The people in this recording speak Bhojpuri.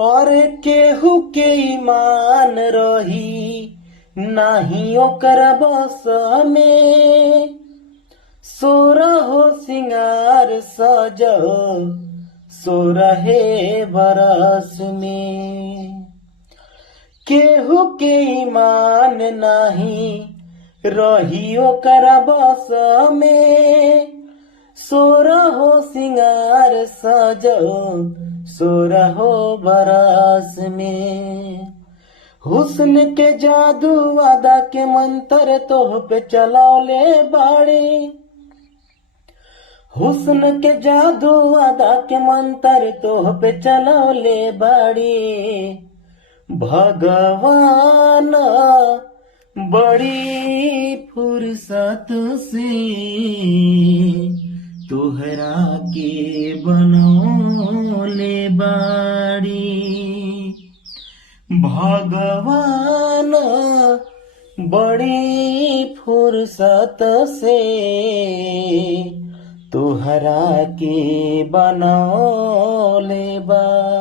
और केहू के ईमान रही नाही ओकर बस में। सोरहो सिंगार सजल सोरहे बरस में। केहू के ईमान नाही रही ओकर बस में। सोरहो सिंगार सजल सोरहो बरस में। हुस्न के जादू अदा के मंत्र तोह पे चलौले बाड़े। हुस्न के जादू अदा के मंत्र तोह पे चलौले बाड़े। भगवान बड़ी फुर्सत से तोहरा के बनौले बाड़ी। भगवान बड़ी फुर्सत से तोहरा के बनौले बाड़ी।